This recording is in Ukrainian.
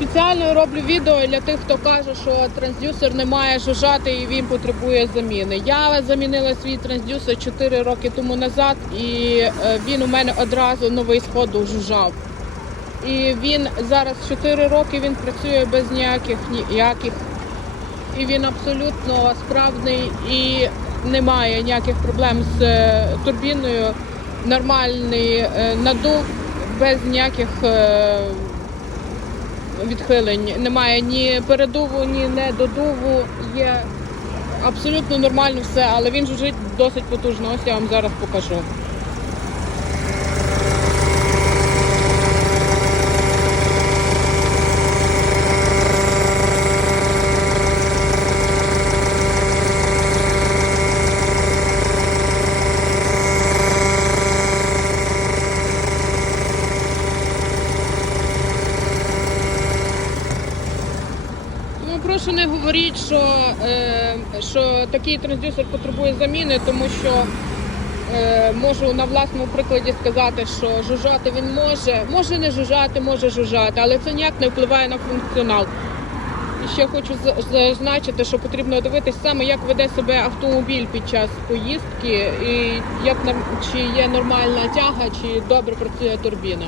Спеціально роблю відео для тих, хто каже, що трансдюсер не має жужжати і він потребує заміни. Я замінила свій трансдюсер 4 роки тому назад, і е, він у мене одразу новий сходу жужжав. І він зараз 4 роки він працює без ніяких ніяких. І він абсолютно справний і немає ніяких проблем з е, турбіною. Нормальний е, надув без ніяких відхилень. Немає ні передову, ні недодуву. Є абсолютно нормально все, але він жужить досить потужно. Ось я вам зараз покажу. Прошу не говоріть, що, е, що такий трансдюсер потребує заміни, тому що е, можу на власному прикладі сказати, що жужжати він може, може не жужжати, може жужжати, але це ніяк не впливає на функціонал. І ще хочу зазначити, що потрібно дивитися саме, як веде себе автомобіль під час поїздки, і як чи є нормальна тяга, чи добре працює турбіна.